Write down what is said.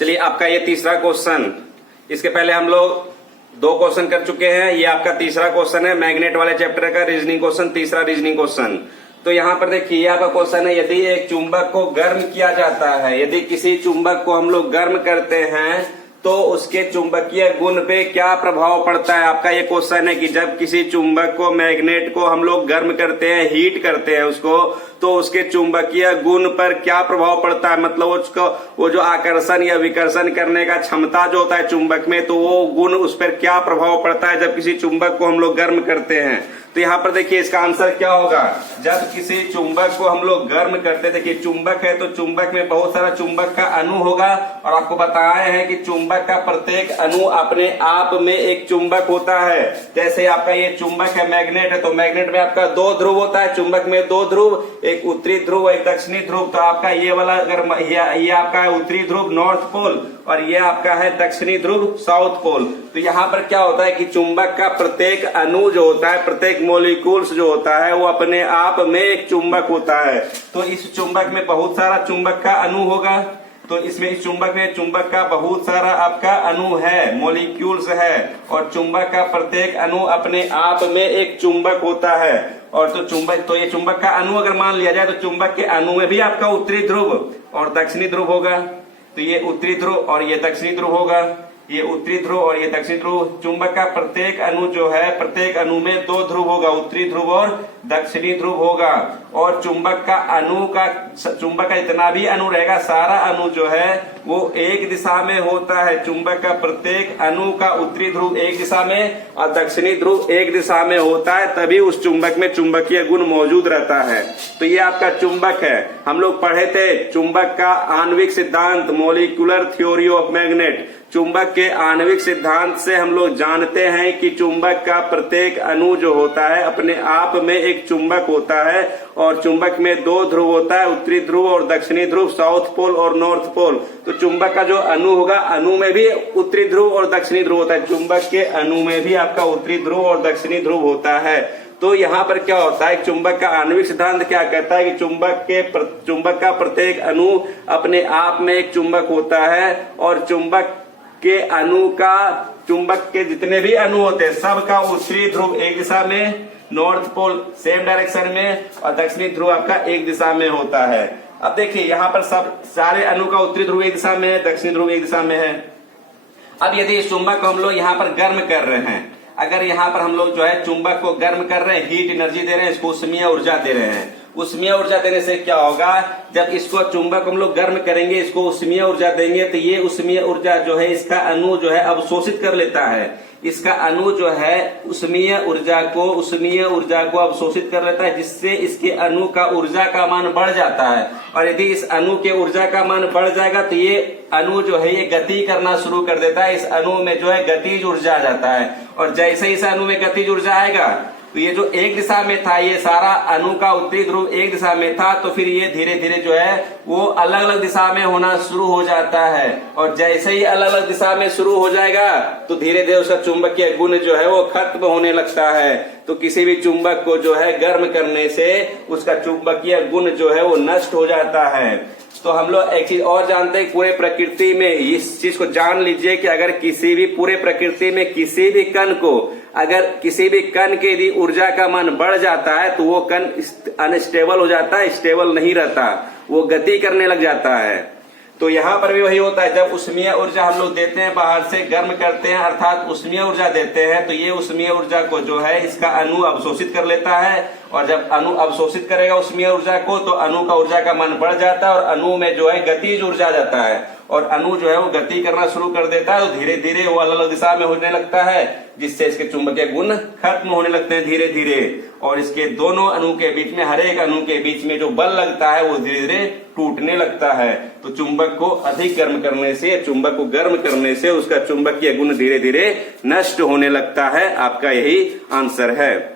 चलिए आपका ये तीसरा क्वेश्चन, इसके पहले हम लोग 2 क्वेश्चन कर चुके हैं। ये आपका तीसरा क्वेश्चन है, मैग्नेट वाले चैप्टर का रीजनिंग क्वेश्चन, तीसरा रीजनिंग क्वेश्चन। तो यहाँ पर देखिए आपका क्वेश्चन है, यदि एक चुंबक को गर्म किया जाता है, यदि किसी चुंबक को हम लोग गर्म करते हैं तो उसके चुंबकीय गुण पे क्या प्रभाव पड़ता है। आपका ये क्वेश्चन है कि जब किसी चुंबक को, मैग्नेट को हम लोग गर्म करते हैं, हीट करते हैं उसको, तो उसके चुंबकीय गुण पर क्या प्रभाव पड़ता है। मतलब उसको वो जो आकर्षण या विकर्षण करने का क्षमता जो होता है चुंबक में, तो वो गुण उस पर क्या प्रभाव पड़ता है जब किसी चुंबक को हम लोग गर्म करते हैं। तो यहाँ पर देखिए इसका आंसर क्या होगा। जब किसी चुंबक को हम लोग गर्म करते, देखिए चुंबक है तो चुंबक में बहुत सारा चुंबक का अणु होगा, और आपको बताया है कि चुंबक का प्रत्येक अणु अपने आप में एक चुंबक होता है। जैसे आपका ये चुंबक है, मैग्नेट है, तो मैग्नेट में आपका 2 ध्रुव होता है, चुंबक में 2 ध्रुव, एक उत्तरी ध्रुव एक दक्षिणी ध्रुव। तो आपका ये वाला अगर ये आपका है उत्तरी ध्रुव नॉर्थ पोल, और ये आपका है दक्षिणी ध्रुव साउथ पोल। तो यहाँ पर क्या होता है कि चुंबक का प्रत्येक अणु जो होता है, प्रत्येक मॉलिक्यूल्स जो होता है, वो अपने आप में एक चुंबक होता है। तो इस चुंबक में बहुत सारा चुंबक का अणु होगा, तो इसमें इस चुंबक में चुंबक का बहुत सारा आपका अणु है, मॉलिक्यूल्स है, और चुंबक का प्रत्येक अणु अपने आप में एक चुंबक होता है। और तो ये चुंबक का अणु अगर मान लिया जाए, तो चुंबक के अणु में भी आपका उत्तरी ध्रुव और दक्षिणी ध्रुव होगा। तो ये उत्तरी ध्रुव और ये दक्षिणी ध्रुव होगा, ये उत्तरी ध्रुव और ये दक्षिणी ध्रुव। चुंबक का प्रत्येक अणु जो है, प्रत्येक अणु में 2 ध्रुव होगा, उत्तरी ध्रुव और दक्षिणी ध्रुव होगा। और चुंबक का जितना भी अणु रहेगा, सारा अणु जो है वो एक दिशा में होता है। चुंबक का प्रत्येक अणु का उत्तरी ध्रुव एक दिशा में और दक्षिणी ध्रुव एक दिशा में होता है, तभी उस चुंबक में चुंबकीय गुण मौजूद रहता है। तो ये आपका चुंबक है। हम लोग पढ़े थे चुंबक का आणविक सिद्धांत, मॉलिक्यूलर थ्योरी ऑफ मैग्नेट। चुंबक के आणविक सिद्धांत से हम लोग जानते हैं कि चुंबक का प्रत्येक अणु जो होता है अपने आप में एक चुंबक होता है, और चुंबक में 2 ध्रुव होता है, उत्तरी ध्रुव और दक्षिणी ध्रुव, साउथ पोल और नॉर्थ पोल। तो चुंबक का जो अणु होगा, अणु में भी उत्तरी ध्रुव और दक्षिणी ध्रुव होता है। चुंबक के अणु में भी आपका उत्तरी ध्रुव और दक्षिणी ध्रुव होता है। तो यहाँ पर क्या होता है, चुंबक का आणविक सिद्धांत क्या कहता है कि चुंबक का प्रत्येक अणु अपने आप में एक चुंबक होता है, और चुंबक के अणु का, चुंबक के जितने भी अणु होते हैं सबका उत्तरी ध्रुव एक दिशा में, नॉर्थ पोल सेम डायरेक्शन में, और दक्षिणी ध्रुव आपका एक दिशा में होता है। अब देखिए यहाँ पर सब सारे अणु का उत्तरी ध्रुव एक दिशा में है, दक्षिणी ध्रुव एक दिशा में है। अब यदि इस चुंबक को हम लोग यहाँ पर गर्म कर रहे हैं, अगर यहाँ पर हम लोग जो है चुंबक को गर्म कर रहे हैं, हीट एनर्जी दे रहे हैं, इसको ऊष्मीय ऊर्जा दे रहे हैं। ऊष्मीय ऊर्जा देने से क्या होगा, जब इसको चुंबक हम लोग गर्म करेंगे, इसको ऊष्मीय ऊर्जा देंगे, तो ये ऊष्मीय ऊर्जा जो है इसका अणु जो है अवशोषित कर लेता है। इसका अणु जो है ऊष्मीय ऊर्जा को अवशोषित कर लेता है, जिससे इसके अणु का ऊर्जा का मान बढ़ जाता है। और यदि इस अणु के ऊर्जा का मान बढ़ जाएगा तो ये अणु जो है ये गति करना शुरू कर देता है। इस अणु में जो है गतिज ऊर्जा आ जाता है, और जैसे इस अणु में गतिज ऊर्जा आएगा, तो ये जो एक दिशा में था, ये सारा अणु का उत्तरी ध्रुव एक दिशा में था, तो फिर ये धीरे धीरे जो है वो अलग अलग दिशा में होना शुरू हो जाता है। और जैसे ही अलग अलग दिशा में शुरू हो जाएगा, तो धीरे धीरे उसका चुंबकीय गुण जो है वो खत्म होने लगता है। तो किसी भी चुंबक को जो है गर्म करने से उसका चुंबकीय गुण जो है वो नष्ट हो जाता है। तो हम लोग एक चीज और जानते हैं, पूरे प्रकृति में इस चीज को जान लीजिए कि अगर किसी भी पूरे प्रकृति में किसी भी कण को, अगर किसी भी कण के यदि ऊर्जा का मान बढ़ जाता है तो वो कण अनस्टेबल हो जाता है, स्टेबल नहीं रहता, वो गति करने लग जाता है। तो यहाँ पर भी वही होता है, जब ऊष्मीय ऊर्जा हम लोग देते हैं, बाहर से गर्म करते हैं अर्थात ऊष्मीय ऊर्जा देते हैं, तो ये ऊष्मीय ऊर्जा को जो है इसका अणु अवशोषित कर लेता है। और जब अणु अवशोषित करेगा ऊष्मीय ऊर्जा को, तो अणु का ऊर्जा का मान बढ़ जाता है, और अणु में जो है गतिज ऊर्जा आ जाता है, और अणु जो है वो गति करना शुरू कर देता है। तो धीरे धीरे वो अलग अलग दिशा में होने लगता है, जिससे इसके चुंबकीय गुण खत्म होने लगते हैं धीरे धीरे। और इसके दोनों अणु के बीच में, हर एक अणु के बीच में जो बल लगता है वो धीरे धीरे टूटने लगता है। तो चुंबक को अधिक गर्म करने से, चुंबक को गर्म करने से उसका चुंबकीय गुण धीरे धीरे नष्ट होने लगता है। आपका यही आंसर है।